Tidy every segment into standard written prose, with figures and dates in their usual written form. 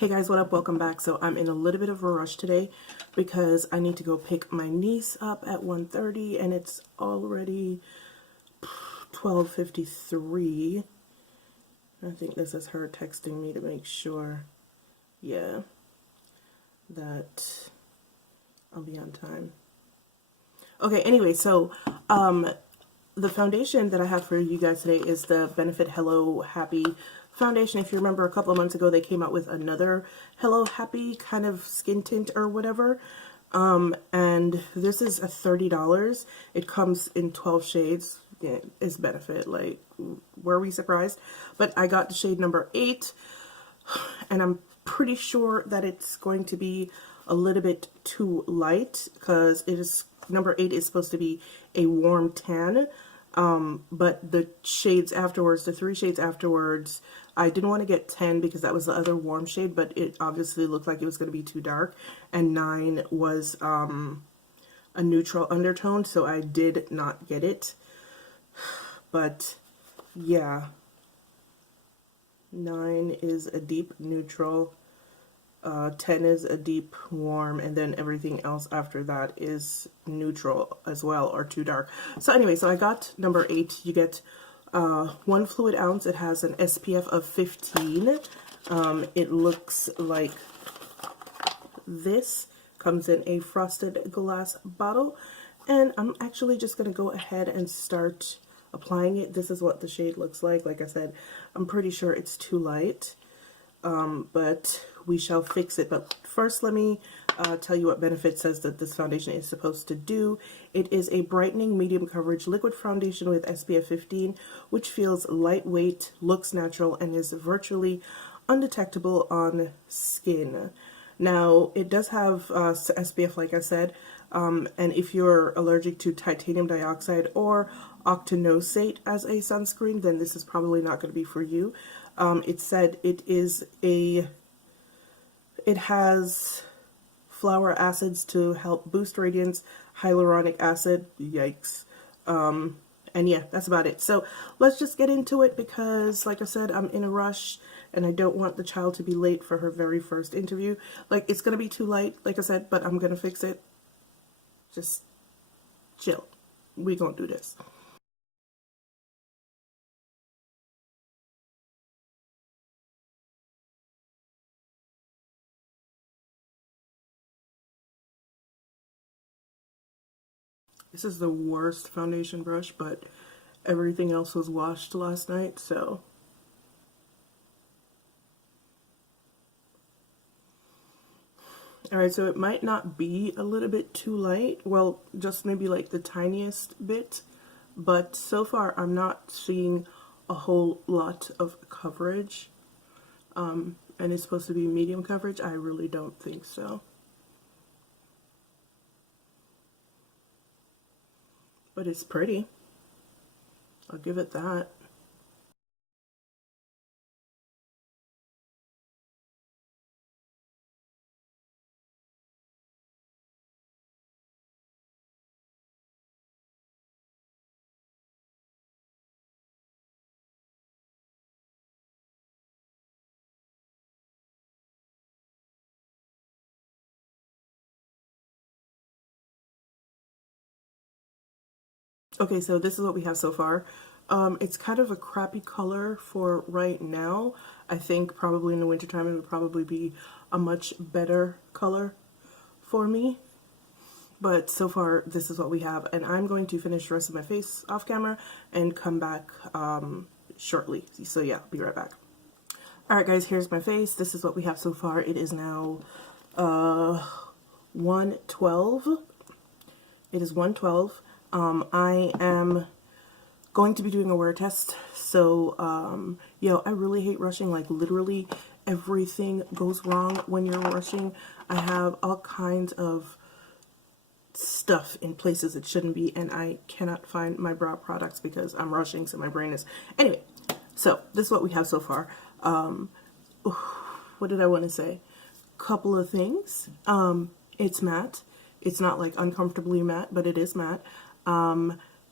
Hey guys, what up? Welcome back. So I'm in a little bit of a rush today because I need to go pick my niece up at 1:30 and it's already 12:53. I think this is her texting me to make sure, yeah, that I'll be on time. Okay, anyway, so the foundation that I have for you guys today is the Benefit Hello Happy foundation. If you remember, a couple of months ago they came out with another Hello Happy kind of skin tint or whatever, and this is $30. It comes in 12 shades. Yeah, it's Benefit, like, were we surprised? But I got the shade number 8, and I'm pretty sure that it's going to be a little bit too light because it is number 8 is supposed to be a warm tan. But the shades afterwards, the 3 shades afterwards, I didn't want to get 10 because that was the other warm shade, but it obviously looked like it was going to be too dark, and 9 was a neutral undertone, so I did not get it. But yeah, 9 is a deep neutral, 10 is a deep warm, and then everything else after that is neutral as well, or too dark. So anyway, so I got number 8. You get 1 fluid ounce. It has an SPF of 15. It looks like this. Comes in a frosted glass bottle, and I'm actually just going to go ahead and start applying it. This is what the shade looks like. Like I said, I'm pretty sure it's too light, but we shall fix it. But first, let me tell you what Benefit says that this foundation is supposed to do. It is a brightening medium coverage liquid foundation with SPF 15, which feels lightweight, looks natural, and is virtually undetectable on skin. Now, it does have SPF, like I said, and if you're allergic to titanium dioxide or octinoxate as a sunscreen, then this is probably not going to be for you. It said it has flower acids to help boost radiance, hyaluronic acid, yikes. And yeah, that's about it. So let's just get into it because, like I said, I'm in a rush and I don't want the child to be late for her very first interview. Like, it's going to be too light, like I said, but I'm going to fix it. Just chill. We gonna do this. This is the worst foundation brush, but everything else was washed last night, so. Alright, so it might not be a little bit too light. Well, just maybe like the tiniest bit. But so far, I'm not seeing a whole lot of coverage. And it's supposed to be medium coverage. I really don't think so. But it's pretty. I'll give it that. Okay, so this is what we have so far. It's kind of a crappy color for right now. I think probably in the wintertime it would probably be a much better color for me. But so far, this is what we have. And I'm going to finish the rest of my face off camera and come back shortly. So yeah, I'll be right back. Alright guys, here's my face. This is what we have so far. It is now 1:12. It is 1:12. I am going to be doing a wear test, so I really hate rushing. Like, literally everything goes wrong when you're rushing. I have all kinds of stuff in places it shouldn't be, and I cannot find my brow products because I'm rushing, so my brain is... Anyway, so this is what we have so far. What did I want to say? Couple of things. It's matte. It's not like uncomfortably matte, but it is matte.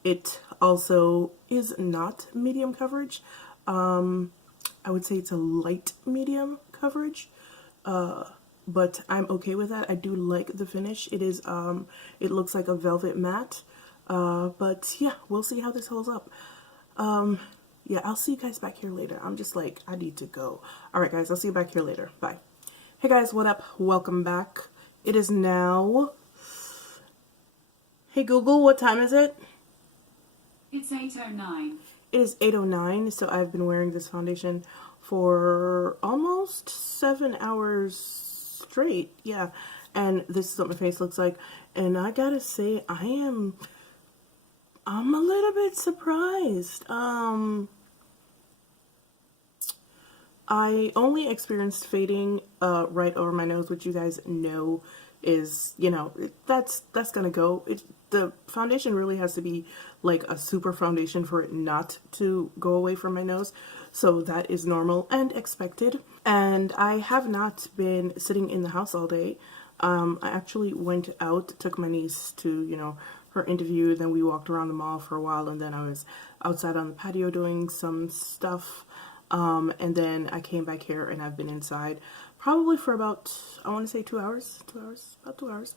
It also is not medium coverage. I would say it's a light medium coverage. but I'm okay with that. I do like the finish. It is, it looks like a velvet matte, but yeah, we'll see how this holds up. Yeah, I'll see you guys back here later. I'm just like, I need to go. All right, guys, I'll see you back here later. Bye. Hey, guys, what up? Welcome back. It is now... Hey, Google, what time is it? It's 8:09. It is 8:09, so I've been wearing this foundation for almost 7 hours straight. Yeah, and this is what my face looks like. And I gotta say, I'm a little bit surprised. I only experienced fading right over my nose, which you guys know is, you know, that's gonna go. The foundation really has to be like a super foundation for it not to go away from my nose. So that is normal and expected. And I have not been sitting in the house all day. I actually went out, took my niece to, you know, her interview. Then we walked around the mall for a while, and then I was outside on the patio doing some stuff. And then I came back here and I've been inside probably for about, I want to say 2 hours, about 2 hours.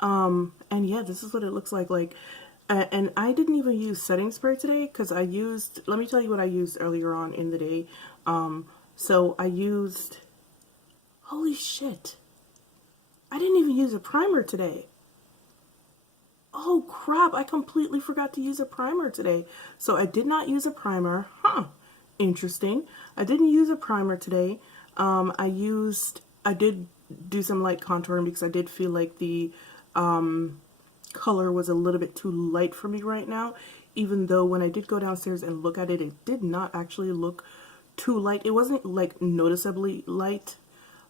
And yeah, this is what it looks like, and I didn't even use setting spray today because I used, let me tell you what I used earlier on in the day. So I used, holy shit, I didn't even use a primer today. Oh crap, I completely forgot to use a primer today. So I did not use a primer. Interesting. I didn't use a primer today. I did do some light contouring because I did feel like the color was a little bit too light for me right now, even though when I did go downstairs and look at it, it did not actually look too light. It wasn't like noticeably light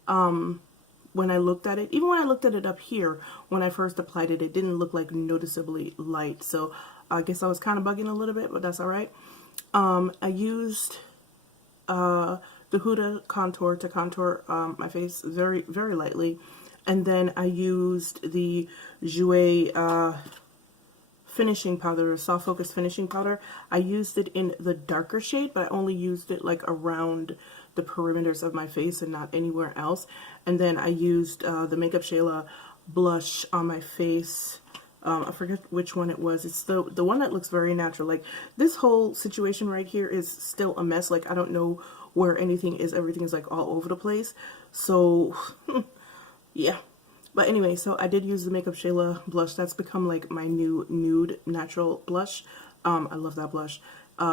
when I looked at it. Even when I looked at it up here, when I first applied it, it didn't look like noticeably light. So I guess I was kind of bugging a little bit, but that's all right. I used the Huda contour to contour my face very, very lightly. And then I used the Jouer finishing powder, soft focus finishing powder. I used it in the darker shade, but I only used it like around the perimeters of my face and not anywhere else. And then I used the Makeup Shayla blush on my face. I forget which one it was. It's the one that looks very natural. Like, this whole situation right here is still a mess. Like, I don't know where anything is. Everything is like all over the place. So yeah, but anyway, so I did use the Makeup Shayla blush. That's become like my new nude natural blush. I love that blush.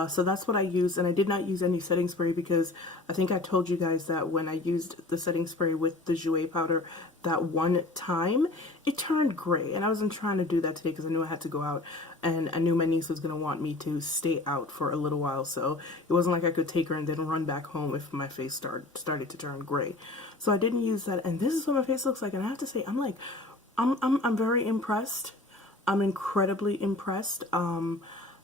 So that's what I used, and I did not use any setting spray because I think I told you guys that when I used the setting spray with the Jouer powder that one time, it turned gray, and I wasn't trying to do that today because I knew I had to go out, and I knew my niece was going to want me to stay out for a little while, so it wasn't like I could take her and then run back home if my face started to turn gray. So I didn't use that, and this is what my face looks like, and I have to say, I'm very impressed. I'm incredibly impressed.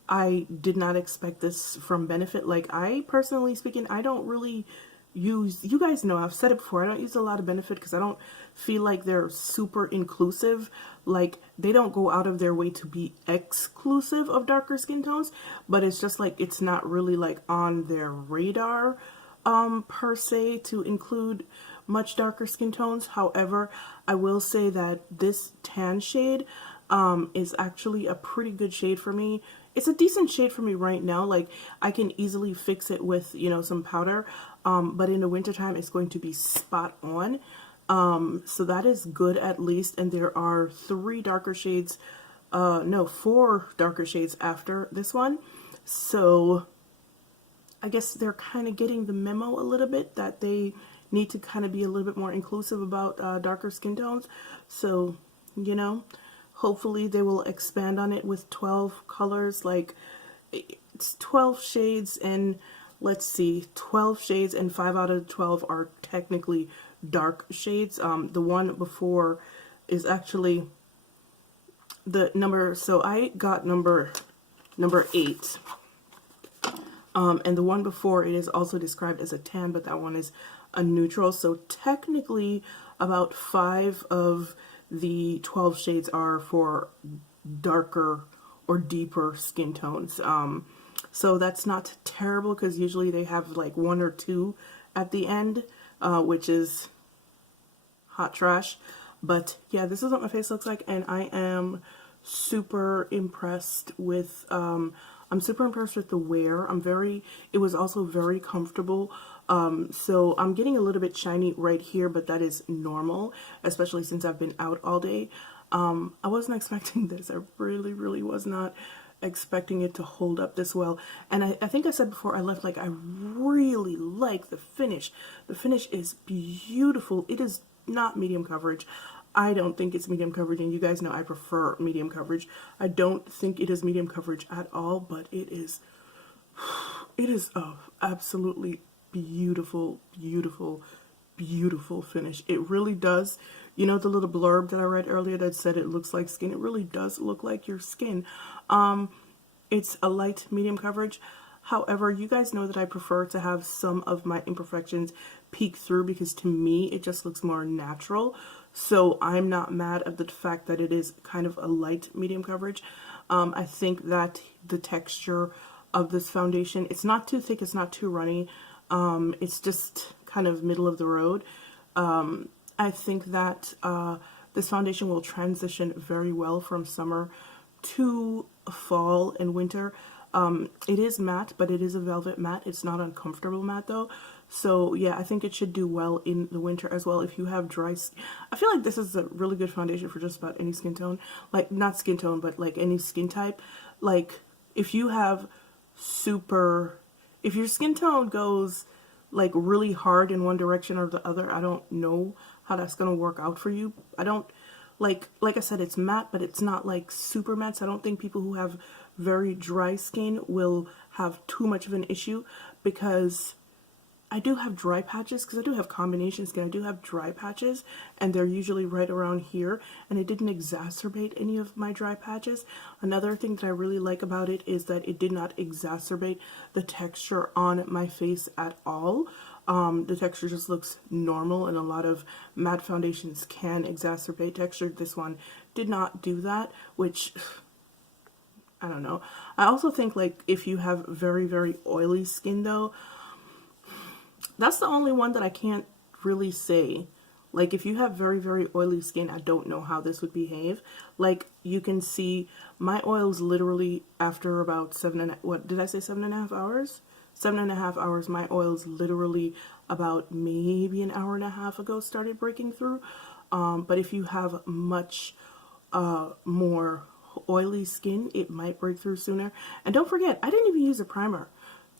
I did not expect this from Benefit. Like, I personally speaking, I don't really use, you guys know, I've said it before, I don't use a lot of Benefit because I don't feel like they're super inclusive. Like, they don't go out of their way to be exclusive of darker skin tones, but it's just like, it's not really like on their radar per se to include much darker skin tones. However, I will say that this tan shade is actually a pretty good shade for me. It's a decent shade for me right now. Like, I can easily fix it with, you know, some powder, but in the wintertime it's going to be spot on. So that is good at least. And there are 4 darker shades after this one. So I guess they're kind of getting the memo a little bit that they need to kind of be a little bit more inclusive about darker skin tones. So, you know, hopefully they will expand on it with 12 colors. Like, it's 12 shades, and let's see, 12 shades, and 5 out of 12 are technically dark shades. The one before is actually the number, so I got number 8. And the one before, it is also described as a tan, but that one is a neutral. So technically about 5 of the 12 shades are for darker or deeper skin tones. So that's not terrible because usually they have like 1 or 2 at the end, which is hot trash. But yeah, this is what my face looks like, and I am super impressed with I'm super impressed with the wear. It was also very comfortable. So I'm getting a little bit shiny right here, but that is normal, especially since I've been out all day. I wasn't expecting this. I really was not expecting it to hold up this well. And I think I said before I left, like, I really like the finish. The finish is beautiful. It is not medium coverage. I don't think it's medium coverage, and you guys know I prefer medium coverage. I don't think it is medium coverage at all, but it is a absolutely beautiful finish. It really does. You know the little blurb that I read earlier that said it looks like skin? It really does look like your skin. It's a light medium coverage. However, you guys know that I prefer to have some of my imperfections peek through, because to me it just looks more natural. So I'm not mad at the fact that it is kind of a light medium coverage. I think that the texture of this foundation, it's not too thick, it's not too runny. It's just kind of middle of the road. I think that this foundation will transition very well from summer to fall and winter. It is matte, but it is a velvet matte. It's not uncomfortable matte though. So yeah, I think it should do well in the winter as well. If you have dry skin, I feel like this is a really good foundation for just about any skin tone. Like, not skin tone, but like any skin type. Like, if you have if your skin tone goes like really hard in one direction or the other, I don't know how that's gonna work out for you. I don't like I said, it's matte, but it's not like super matte. So I don't think people who have very dry skin will have too much of an issue, because I do have dry patches, because I do have combination skin. I do have dry patches, and they're usually right around here, and it didn't exacerbate any of my dry patches. Another thing that I really like about it is that it did not exacerbate the texture on my face at all. The texture just looks normal, and a lot of matte foundations can exacerbate texture. This one did not do that, which, I don't know. I also think, like, if you have very oily skin though, that's the only one that I can't really say. Like, if you have very oily skin, I don't know how this would behave. Like, you can see my oils literally after about 7.5 hours? 7.5 hours, my oils literally about maybe an hour and a half ago started breaking through. But if you have much more oily skin, it might break through sooner. And don't forget, I didn't even use a primer.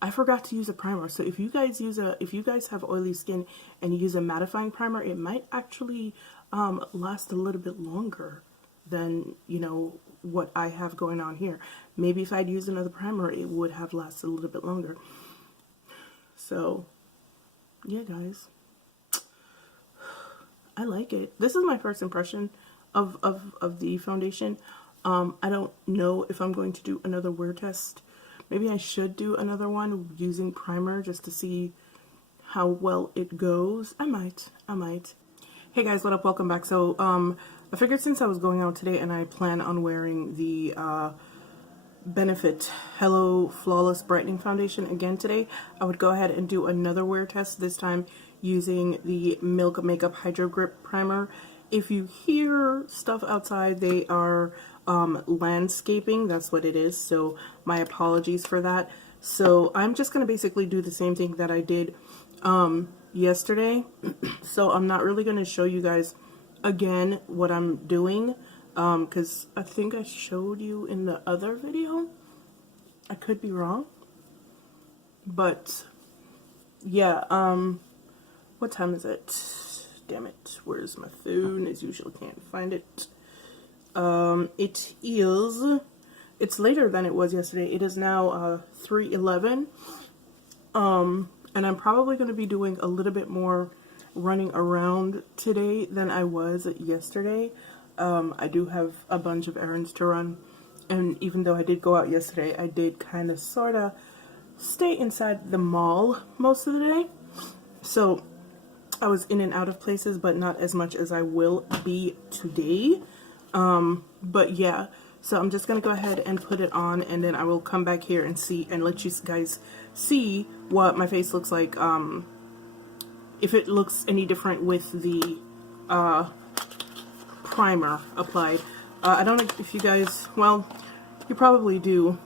I forgot to use a primer. So if you guys have oily skin and you use a mattifying primer, it might actually last a little bit longer than, you know, what I have going on here. Maybe if I'd used another primer, it would have lasted a little bit longer. So yeah, guys, I like it. This is my first impression of the foundation. I don't know if I'm going to do another wear test. Maybe I should do another one using primer just to see how well it goes. I might. Hey guys, what up? Welcome back. So I figured since I was going out today and I plan on wearing the Benefit Hello Flawless Brightening Foundation again today, I would go ahead and do another wear test, this time using the Milk Makeup Hydro Grip Primer. If you hear stuff outside, they are landscaping. That's what it is. So my apologies for that. So I'm just going to basically do the same thing that I did yesterday. So I'm not really going to show you guys again what I'm doing, because I think I showed you in the other video. I could be wrong, but yeah. What time is it? Damn it, where's my phone? As usual, can't find it. It's later than it was yesterday. It is now 3:11. And I'm probably going to be doing a little bit more running around today than I was yesterday. I do have a bunch of errands to run, and even though I did go out yesterday, I did kind of sort of stay inside the mall most of the day. So I was in and out of places, but not as much as I will be today. But yeah, so I'm just gonna go ahead and put it on, and then I will come back here and see and let you guys see what my face looks like, if it looks any different with the primer applied. I don't know if you guys, well, you probably do,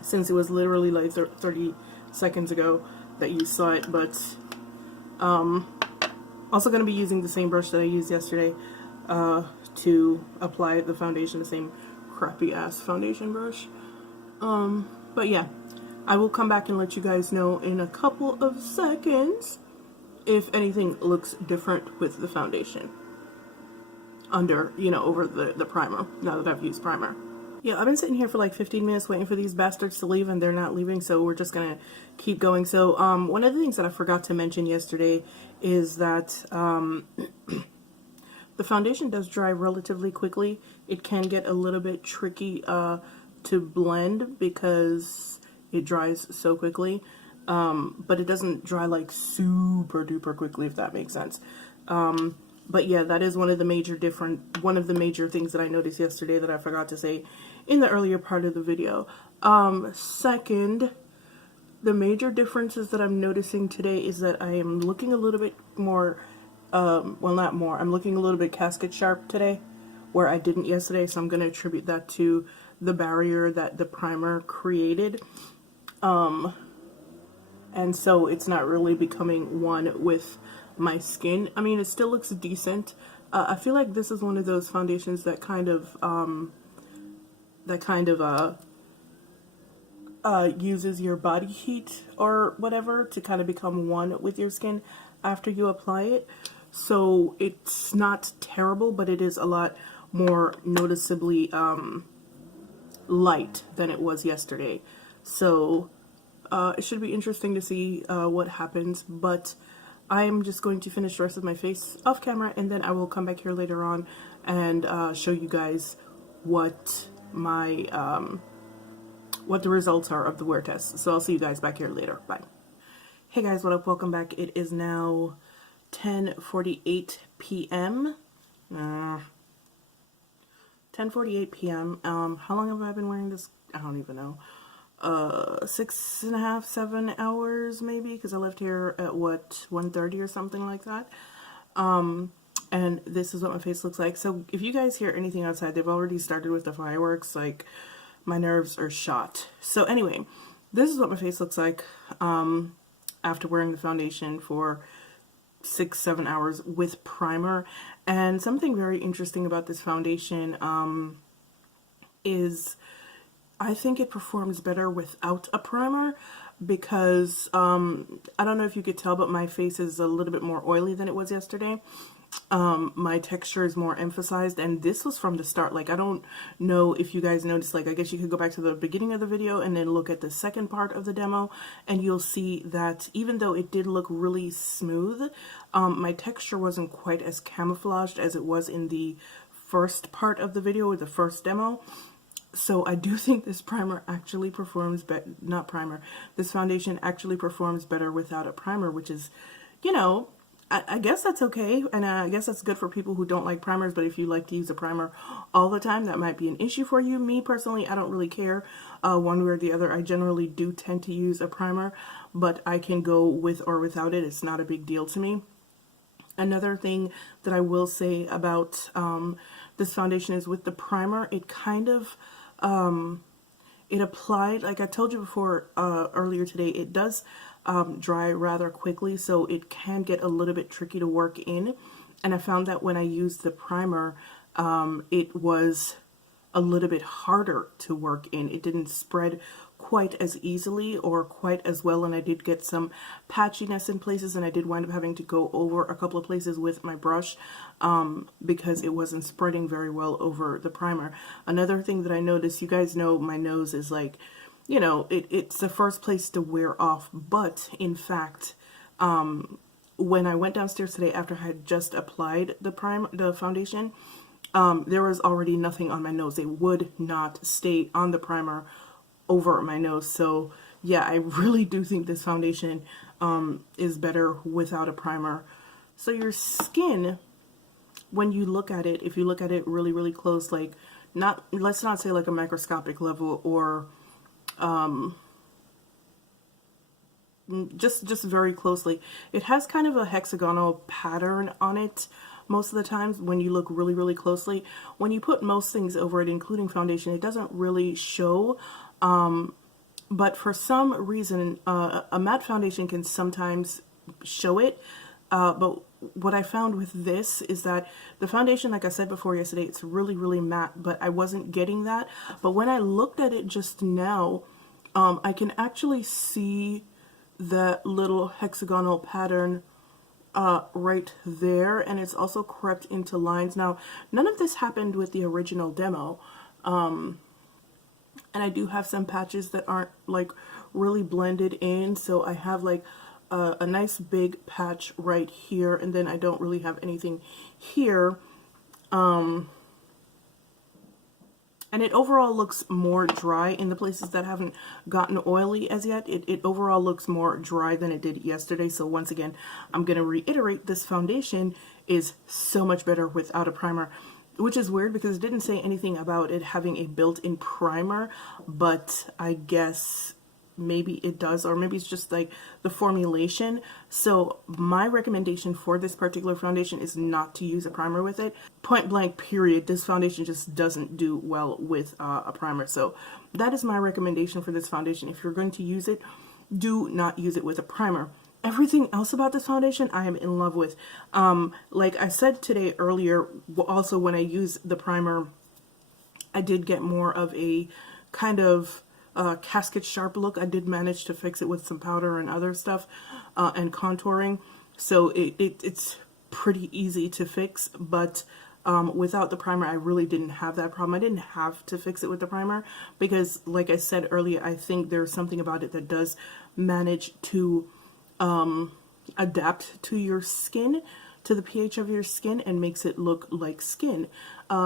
since it was literally like 30 seconds ago that you saw it, but also going to be using the same brush that I used yesterday to apply the foundation, the same crappy ass foundation brush. But yeah, I will come back and let you guys know in a couple of seconds if anything looks different with the foundation under, you know, over the primer, now that I've used primer. Yeah, I've been sitting here for like 15 minutes waiting for these bastards to leave, and they're not leaving, so we're just gonna keep going. So one of the things that I forgot to mention yesterday is that the foundation does dry relatively quickly. It can get a little bit tricky to blend because it dries so quickly, but it doesn't dry like super duper quickly, if that makes sense. But yeah, that is one of the major things that I noticed yesterday that I forgot to say in the earlier part of the video. Second, the major differences that I'm noticing today is that I am looking a little bit more, well, not more, I'm looking a little bit casket sharp today, where I didn't yesterday, so I'm going to attribute that to the barrier that the primer created. And so it's not really becoming one with my skin. I mean, it still looks decent. I feel like this is one of those foundations that kind of uses your body heat or whatever to kind of become one with your skin after you apply it. So it's not terrible, but it is a lot more noticeably light than it was yesterday. So it should be interesting to see what happens, but I'm just going to finish the rest of my face off camera, and then I will come back here later on and show you guys what my what the results are of the wear test. So I'll see you guys back here later. Bye. Hey guys, what up? Welcome back. It is now 10:48 p.m. 10:48 p.m. How long have I been wearing this? I don't even know. 6.5, 7 hours maybe, because I left here at what, 1:30 or something like that. And this is what my face looks like. So if you guys hear anything outside, they've already started with the fireworks. Like, my nerves are shot. So anyway, this is what my face looks like after wearing the foundation for 6-7 hours with primer. And something very interesting about this foundation is I think it performs better without a primer, because I don't know if you could tell, but my face is a little bit more oily than it was yesterday. My texture is more emphasized, and this was from the start. Like, I don't know if you guys noticed, like, I guess you could go back to the beginning of the video and then look at the second part of the demo, and you'll see that even though it did look really smooth, my texture wasn't quite as camouflaged as it was in the first part of the video, or the first demo. So I do think this primer actually performs this foundation actually performs better without a primer, which is, you know, I guess that's okay, and I guess that's good for people who don't like primers. But if you like to use a primer all the time, that might be an issue for you. Me personally, I don't really care one way or the other. I generally do tend to use a primer, but I can go with or without it. It's not a big deal to me. Another thing that I will say about this foundation is with the primer, it kind of it applied, like I told you before earlier today, it does dry rather quickly, so it can get a little bit tricky to work in. And I found that when I used the primer, it was a little bit harder to work in. It didn't spread quite as easily or quite as well, and I did get some patchiness in places, and I did wind up having to go over a couple of places with my brush because it wasn't spreading very well over the primer. Another thing that I noticed, you guys know my nose is like, you know, it's the first place to wear off, but in fact, when I went downstairs today after I had just applied the foundation, there was already nothing on my nose. It would not stay on the primer over my nose. So yeah, I really do think this foundation is better without a primer. So your skin, when you look at it, if you look at it really, really close, like let's not say like a microscopic level, or just very closely, it has kind of a hexagonal pattern on it, most of the times when you look really, really closely. When you put most things over it, including foundation, it doesn't really show. But for some reason, a matte foundation can sometimes show it. But what I found with this is that the foundation, like I said before yesterday, it's really, really matte, but I wasn't getting that. But when I looked at it just now, I can actually see that little hexagonal pattern right there, and it's also crept into lines. Now, none of this happened with the original demo, and I do have some patches that aren't like really blended in, so I have like a nice big patch right here, and then I don't really have anything here. And it overall looks more dry in the places that haven't gotten oily as yet. It overall looks more dry than it did yesterday. So once again, I'm going to reiterate, this foundation is so much better without a primer, which is weird because it didn't say anything about it having a built-in primer, but I guess maybe it does, or maybe it's just like the formulation. So my recommendation for this particular foundation is not to use a primer with it. Point blank period. This foundation just doesn't do well with a primer. So that is my recommendation for this foundation. If you're going to use it, do not use it with a primer. Everything else about this foundation I am in love with. Like I said today earlier, also when I use the primer, I did get more of a kind of casket sharp look. I did manage to fix it with some powder and other stuff and contouring, so it's pretty easy to fix. But without the primer, I really didn't have that problem. I didn't have to fix it with the primer because, like I said earlier, I think there's something about it that does manage to adapt to your skin, to the pH of your skin, and makes it look like skin.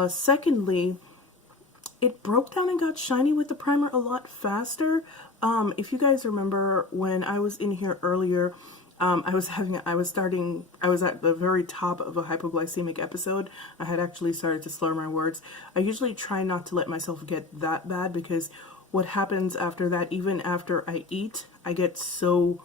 Secondly, it broke down and got shiny with the primer a lot faster. If you guys remember when I was in here earlier, I was at the very top of a hypoglycemic episode. I had actually started to slur my words. I usually try not to let myself get that bad because what happens after that, even after I eat, I get so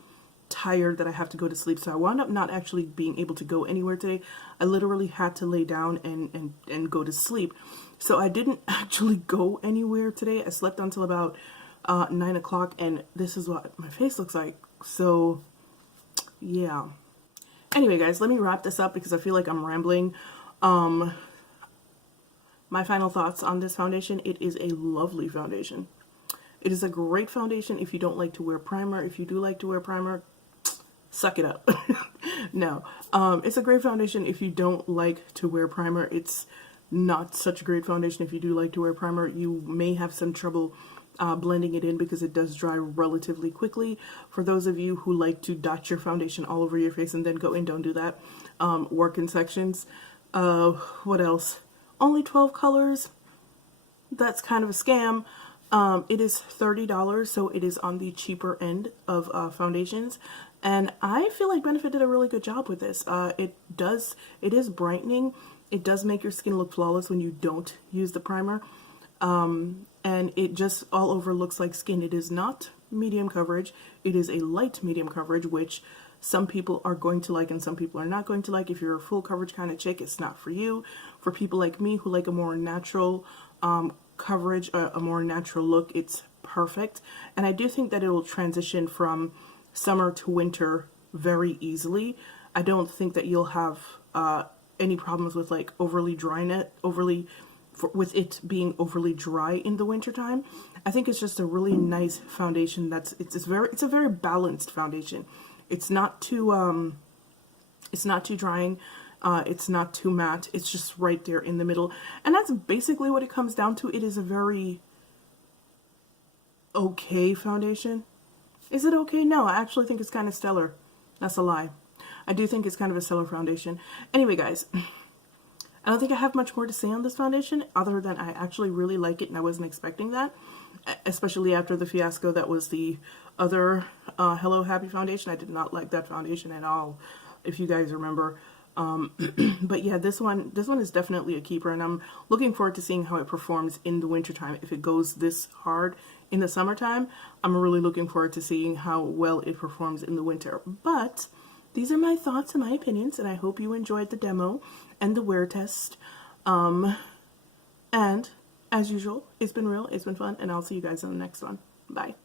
tired that I have to go to sleep. So I wound up not actually being able to go anywhere today. I literally had to lay down and go to sleep. So I didn't actually go anywhere today. I slept until about 9 o'clock, and this is what my face looks like. So yeah. Anyway, guys, let me wrap this up because I feel like I'm rambling. My final thoughts on this foundation: it is a lovely foundation. It is a great foundation if you don't like to wear primer. If you do like to wear primer, suck it up. No, it's a great foundation if you don't like to wear primer. It's not such a great foundation if you do like to wear primer. You may have some trouble blending it in because it does dry relatively quickly. For those of you who like to dot your foundation all over your face and then go in, don't do that. Work in sections. What else? Only 12 colors. That's kind of a scam. It is $30, so it is on the cheaper end of foundations, and I feel like Benefit did a really good job with this. It is brightening. It does make your skin look flawless when you don't use the primer, and it just all over looks like skin. It is not medium coverage. It is a light medium coverage, which some people are going to like and some people are not going to like. If you're a full coverage kind of chick, it's not for you. For people like me who like a more natural coverage, a more natural look, it's perfect. And I do think that it will transition from summer to winter very easily. I don't think that you'll have any problems with like with it being overly dry in the wintertime. I think it's just a really nice foundation. It's a very balanced foundation. It's not too drying. It's not too matte. It's just right there in the middle. And that's basically what it comes down to. It is a very okay foundation. Is it okay? No, I actually think it's kind of stellar. That's a lie. I do think it's kind of a stellar foundation. Anyway, guys, I don't think I have much more to say on this foundation other than I actually really like it and I wasn't expecting that, especially after the fiasco that was the other Hello Happy foundation. I did not like that foundation at all, if you guys remember. But yeah, this one is definitely a keeper, and I'm looking forward to seeing how it performs in the wintertime. If it goes this hard in the summertime, I'm really looking forward to seeing how well it performs in the winter. But these are my thoughts and my opinions, and I hope you enjoyed the demo and the wear test. And as usual, it's been real, it's been fun, and I'll see you guys in the next one. Bye.